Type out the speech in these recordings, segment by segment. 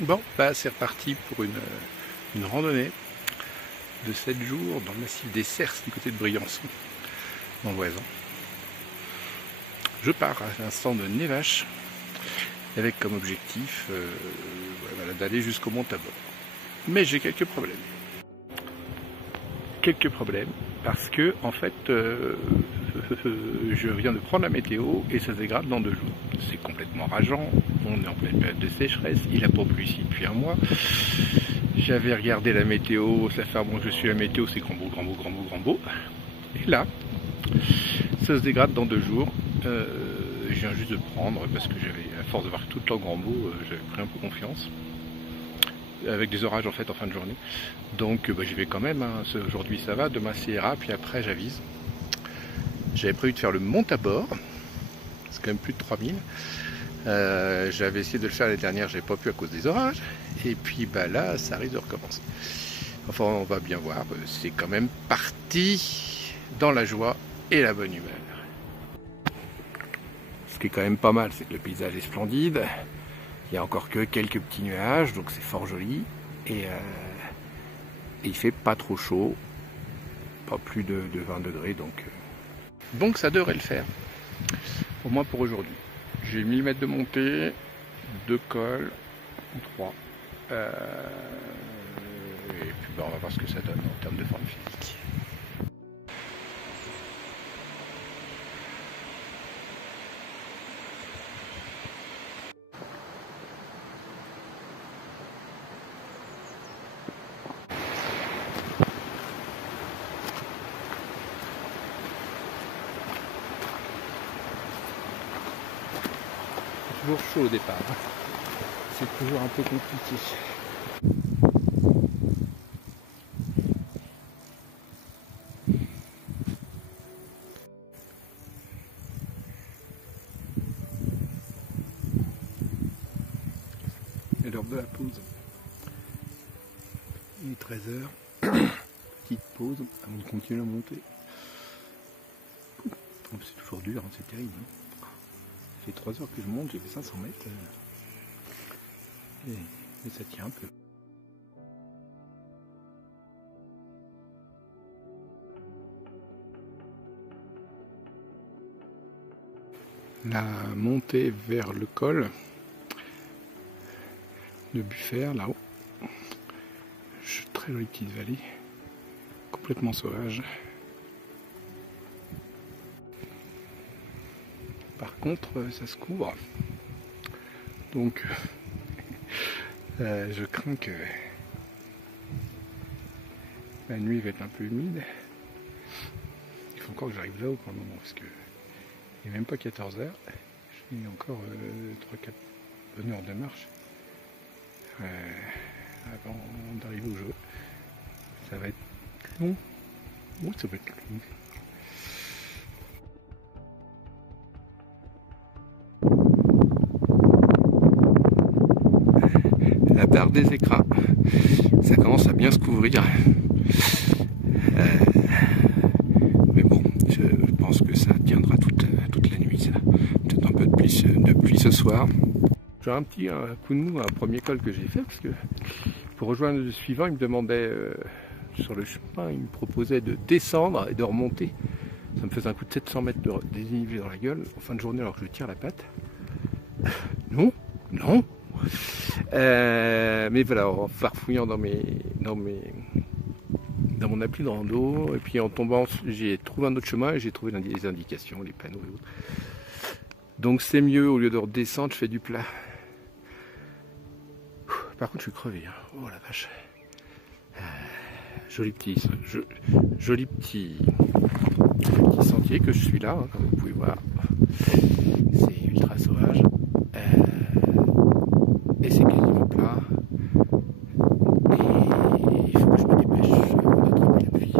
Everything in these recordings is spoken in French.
Bon, bah c'est reparti pour une randonnée de 7 jours dans le massif des Cerces du côté de Briançon, dans l'Oisans. Je pars à l'instant de Névache avec comme objectif voilà, d'aller jusqu'au Mont Tabor. Mais j'ai quelques problèmes. Parce que en fait je viens de prendre la météo et ça se dégrade dans 2 jours. C'est complètement rageant, on est en pleine période de sécheresse, il a pas plu ici depuis un mois. J'avais regardé la météo, ça fait un mois que je suis la météo, c'est grand beau. Et là, ça se dégrade dans 2 jours. Je viens juste de prendre, parce que j'avais, à force de voir tout le temps grand beau, j'avais pris un peu confiance. Avec des orages en fait en fin de journée. Donc j'y vais quand même, hein. Aujourd'hui ça va, demain c'est ira, puis après j'avise. J'avais prévu de faire le Mont Tabor, c'est quand même plus de 3000. J'avais essayé de le faire l'année dernière, j'avais pas pu à cause des orages. Et puis là ça risque de recommencer. Enfin on va bien voir, c'est quand même parti dans la joie et la bonne humeur. Ce qui est quand même pas mal, c'est que le paysage est splendide. Il n'y a encore que quelques petits nuages, donc c'est fort joli. Et il fait pas trop chaud, pas plus de 20 degrés, donc ça devrait le faire. Au moins pour aujourd'hui. J'ai 1000 mètres de montée, 2 cols, ou 3. Et puis on va voir ce que ça donne en termes de forme physique. Toujours chaud au départ, c'est toujours un peu compliqué. C'est l'heure de la pause. Il est 13h, petite pause avant de continuer à monter. C'est toujours dur, hein, c'est terrible. Ça fait 3 heures que je monte, j'ai fait 500 mètres. Et ça tient un peu. La montée vers le col de Buffert, là-haut. Très jolie petite vallée, complètement sauvage. Par contre, ça se couvre. Donc, je crains que la nuit va être un peu humide. Il faut encore que j'arrive là-haut pour le moment, parce que il n'est même pas 14 h. J'ai encore 3-4 bonnes heures de marche avant d'arriver au jeu. Ça va être long. Oui, ça va être long. La barre des écrans, ça commence à bien se couvrir. Mais bon, je pense que ça tiendra toute la nuit. Ça. Peut-être un peu de pluie ce soir. J'ai un petit coup de mou à un premier col que j'ai fait, parce que pour rejoindre le suivant, il me demandait sur le chemin, il me proposait de descendre et de remonter. Ça me faisait un coup de 700 mètres de dénivelé dans la gueule en fin de journée alors que je tire la patte. Non. Mais voilà, en farfouillant dans mon appli de rando, et puis en tombant, j'ai trouvé un autre chemin et j'ai trouvé les indications, les panneaux et autres. Donc c'est mieux, au lieu de redescendre, je fais du plat. Par contre, je suis crevé. Hein. Oh la vache. Joli petit sentier que je suis là, hein, comme vous pouvez voir. C'est ultra sauvage. Et c'est quasiment plat. Et il faut que je me dépêche d'attraper la pluie.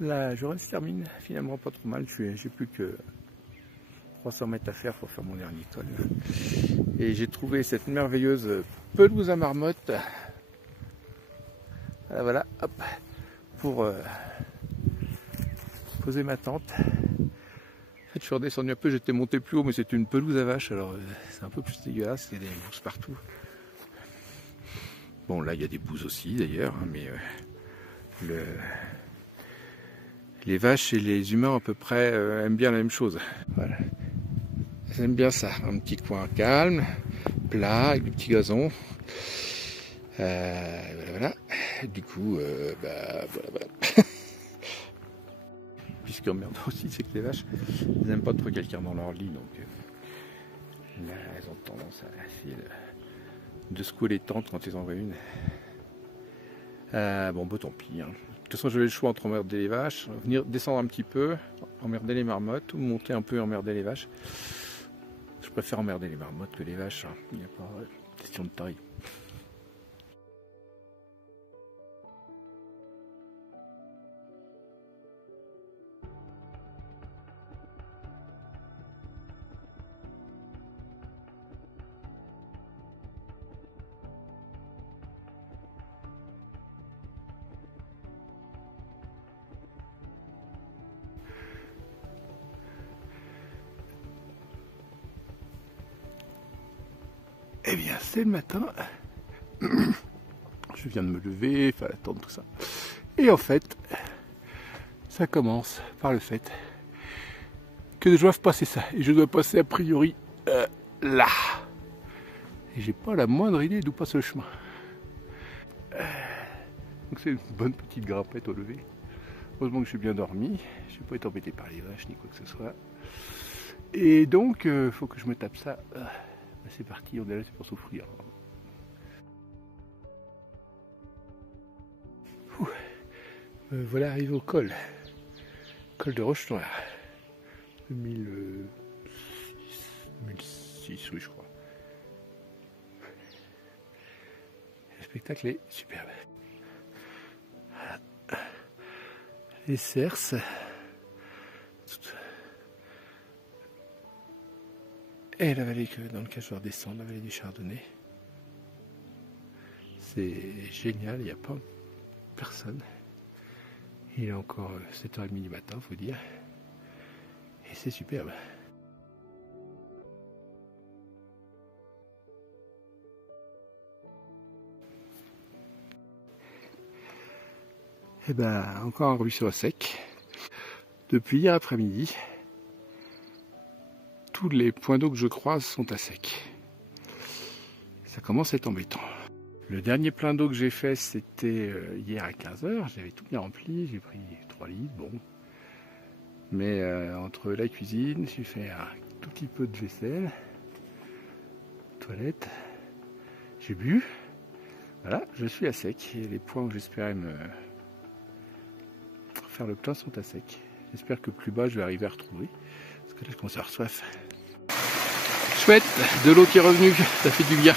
La journée se termine finalement pas trop mal. J'ai plus que 300 mètres à faire pour faire mon dernier col. Et j'ai trouvé cette merveilleuse pelouse à marmotte. Voilà, hop, pour poser ma tente. Je suis redescendu un peu, j'étais monté plus haut, mais c'était une pelouse à vache, alors c'est un peu plus dégueulasse, il y a des bouses partout. Bon, là il y a des bouses aussi d'ailleurs, hein, mais les vaches et les humains à peu près aiment bien la même chose. Voilà. Ils aiment bien ça, un petit coin calme, plat, avec du petit gazon. Voilà. Du coup, voilà. Puis ce qui emmerde aussi, c'est que les vaches, elles n'aiment pas trop quelqu'un dans leur lit, donc là, elles ont tendance à essayer de secouer les tentes quand ils en voient une. Bon, tant pis. Hein. De toute façon, j'avais le choix entre emmerder les vaches, venir descendre un petit peu, emmerder les marmottes, ou monter un peu et emmerder les vaches. Je préfère emmerder les marmottes que les vaches. Hein. Il n'y a pas question de taille. Eh bien, c'est le matin. Je viens de me lever, faire la tente, tout ça. Et en fait, ça commence par le fait que je dois passer ça. Et je dois passer a priori là. Et j'ai pas la moindre idée d'où passe le chemin. Donc c'est une bonne petite grimpette au lever. Heureusement que j'ai bien dormi. Je n'ai pas été embêté par les vaches ni quoi que ce soit. Et donc, faut que je me tape ça. C'est parti, on est là, c'est pour souffrir. Voilà, arrivé au col. Col de Roche-Noire. 2006, oui, je crois. Le spectacle est superbe. Les cerces. Et la vallée dans laquelle je dois descendre, la vallée du Chardonnay. C'est génial, il n'y a pas personne. Il est encore 7h30 du matin, faut dire. Et c'est superbe. Et encore un ruisseau à sec. Depuis hier après-midi, tous les points d'eau que je croise sont à sec. Ça commence à être embêtant. Le dernier plein d'eau que j'ai fait, c'était hier à 15h. J'avais tout bien rempli, j'ai pris 3 litres, bon. Mais entre la cuisine, j'ai fait un tout petit peu de vaisselle, toilette, j'ai bu. Voilà, je suis à sec. Et les points où j'espérais me faire le plein sont à sec. J'espère que plus bas, je vais arriver à retrouver. Parce que là, je commence à avoir soif. Chouette, de l'eau qui est revenue, ça fait du bien.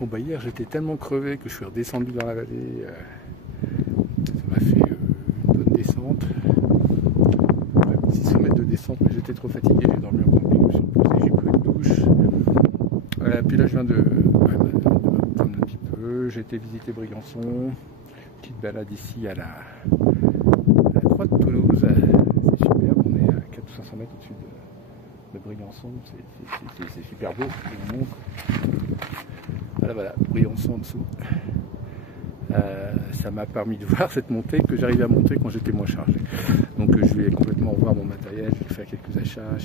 Bon hier j'étais tellement crevé que je suis redescendu dans la vallée, ça m'a fait une bonne descente, 600 mètres de descente, mais j'étais trop fatigué, j'ai dormi en camping, je me suis reposé, j'ai pris une douche, voilà, puis là je viens de me promener un petit peu, j'ai été visiter Briançon, petite balade ici à la croix de Toulouse, c'est superbe, on est à 400 ou 500 mètres au-dessus de Briançon, c'est super beau, on monte. Voilà, Briançon en dessous. Ça m'a permis de voir cette montée que j'arrivais à monter quand j'étais moins chargé. Donc donc je vais complètement revoir mon matériel, je vais faire quelques achats,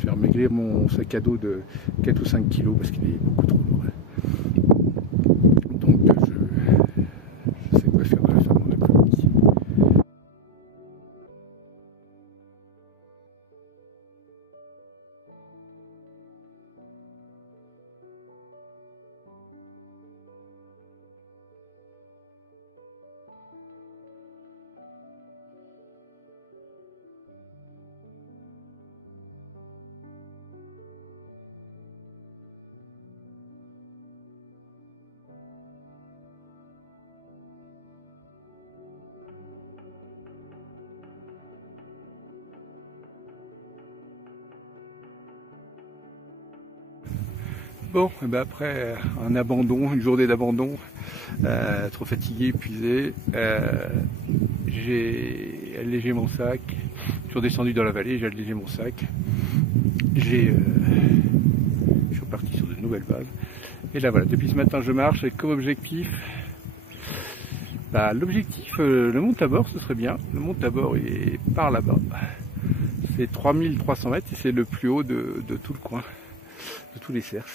faire maigrir mon sac à dos de 4 ou 5 kilos parce qu'il est beaucoup trop lourd. Donc je sais quoi faire de la fin de mon après-midi. Bon, et ben après un abandon, une journée d'abandon, trop fatigué, épuisé, j'ai allégé mon sac, je suis redescendu dans la vallée, j'ai allégé mon sac, je suis reparti sur de nouvelles bases, et là voilà, depuis ce matin je marche avec comme objectif, l'objectif, le mont Tabor, ce serait bien, le mont Tabor il est par là-bas, c'est 3300 mètres et c'est le plus haut de tout le coin, de tous les cerfs.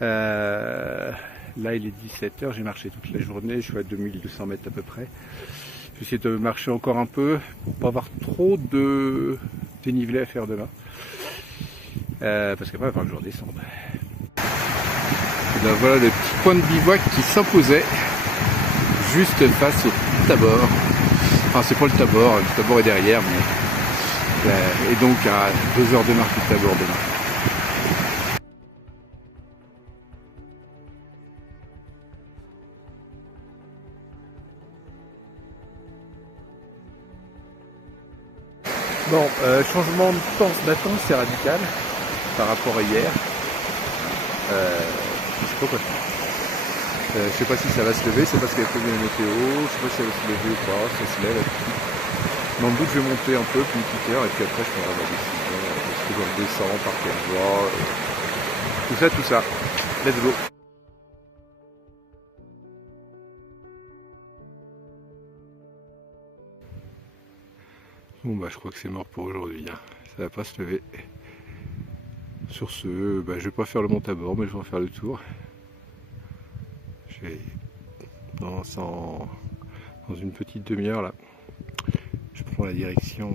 Là il est 17 h, j'ai marché toute la journée, je suis à 2200 mètres à peu près. Je vais essayer de marcher encore un peu pour pas avoir trop de dénivelé à faire demain. Parce qu'après il va falloir que je redescende. Et ben voilà le petit point de bivouac qui s'imposait juste face au Tabor. Enfin c'est pas le Tabor est derrière, mais et donc à 2 heures de marche du Tabor demain. Bon, changement de temps ce matin, c'est radical par rapport à hier. Je sais pas quoi faire. Je sais pas si ça va se lever, c'est parce qu'il y a prévu la météo, je sais pas si ça va se lever ou pas, ça se lève. Dans le doute, je vais monter un peu, puis une petite heure, et puis après je prendrai ma décision. Est-ce que je redescends, par quelle voie, tout ça. Let's go. Bon je crois que c'est mort pour aujourd'hui, hein. Ça va pas se lever. Sur ce, je vais pas faire le mont Tabor, mais je vais en faire le tour. Je vais dans une petite demi-heure là. Je prends la direction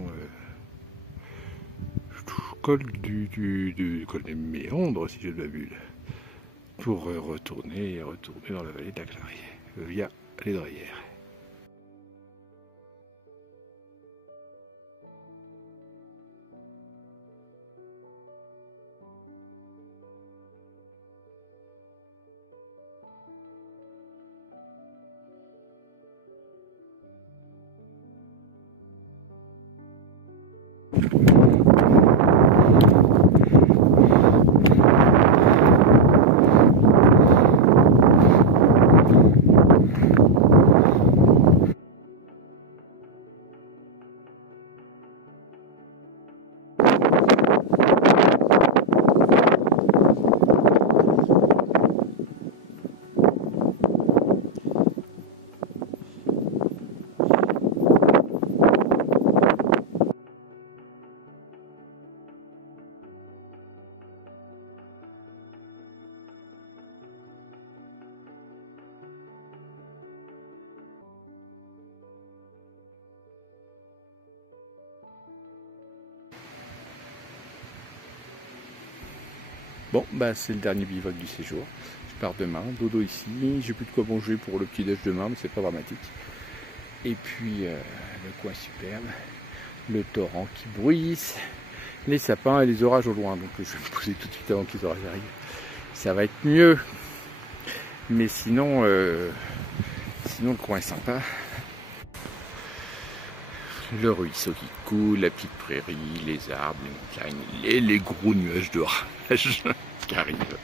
col du col des Méandres si je ne m'abuse, pour retourner dans la vallée de la Clarie via les Drayères. Bon, c'est le dernier bivouac du séjour. Je pars demain, dodo ici. J'ai plus de quoi manger pour le petit déj demain, mais c'est pas dramatique. Et puis le coin superbe, le torrent qui bruisse, les sapins et les orages au loin. Donc je vais me poser tout de suite avant que les orages arrivent. Ça va être mieux. Mais sinon le coin est sympa. Le ruisseau qui coule, la petite prairie, les arbres, les montagnes, et les gros nuages d'orage qui arrivent.